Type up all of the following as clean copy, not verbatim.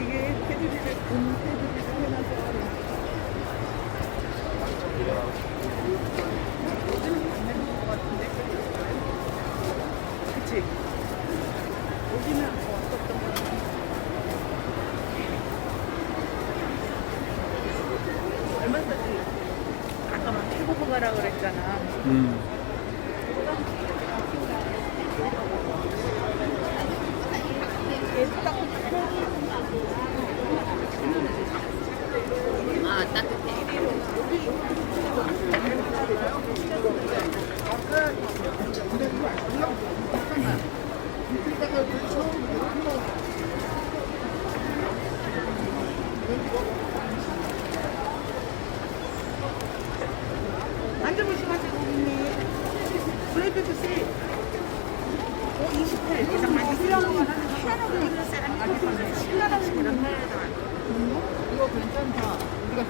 이게 테두리를 금 테두리를 해놔서 여기는 안 내는 것 같은데. 그치? 여기는 왔었던 것 같아. 얼마 전에 아까 막 해보고 가라 그랬잖아. 아, 따뜻해. 앉아보시면 고객님. 브레이크 세 28. 그냥 많이 필요한 거 하나로 있는 사람이 커피를 10만원씩 이런 이거 괜찮다. 우리가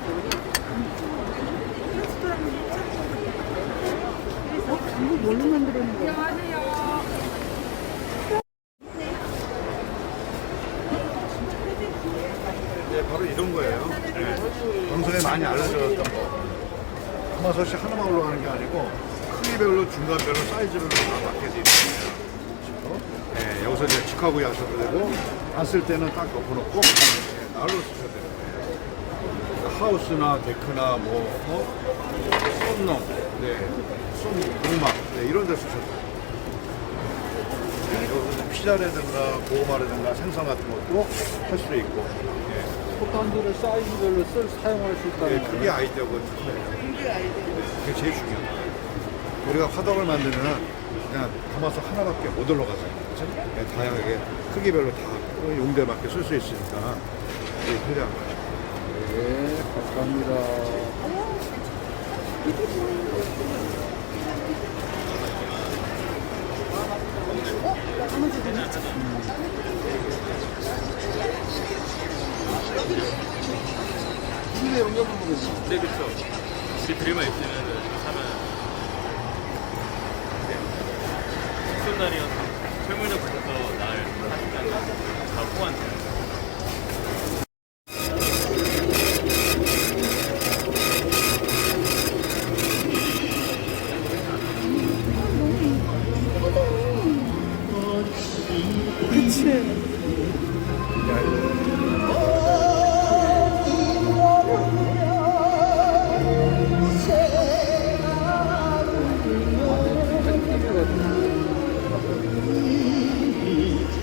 이거 뭘로 만들어낸 거야? 네, 바로 이런 거예요. 네. 방송에 많이 알려졌던 거. 가마솥이 하나만 올라가는 게 아니고 크기별로 중간별로 사이즈별로 다 맞게 돼 있어요. 네, 여기서 이제 직화구이 하셔도 되고 안 쓸 때는 딱 덮어놓고 날로 쓰셔도 되는 거예요. 하우스나 데크나 썬농, 썬동막 이런 데 쓰셔도 돼요. 네, 여기서 피자라든가 고구마라든가 생선 같은 것도 할 수 있고. 포탄들을 사이즈별로 사용할 수 있다는 네, 그게 아이디어거든요. 그게 제일 중요해요. 우리가 화덕을 만들면 그냥 가마솥 하나밖에 못 올라가잖아요. 그렇죠? 네, 다양하게 크기별로 다 용도에 쓸 수 있으니까 되게 편리한 거예요. 네, 감사합니다. 근데 연결만 보겠어. 네, 그렇죠. 우리 드림만 있으면 사면 추운 날이어서 철물점 가셔서 날 하시면 다 호환돼요. 그치.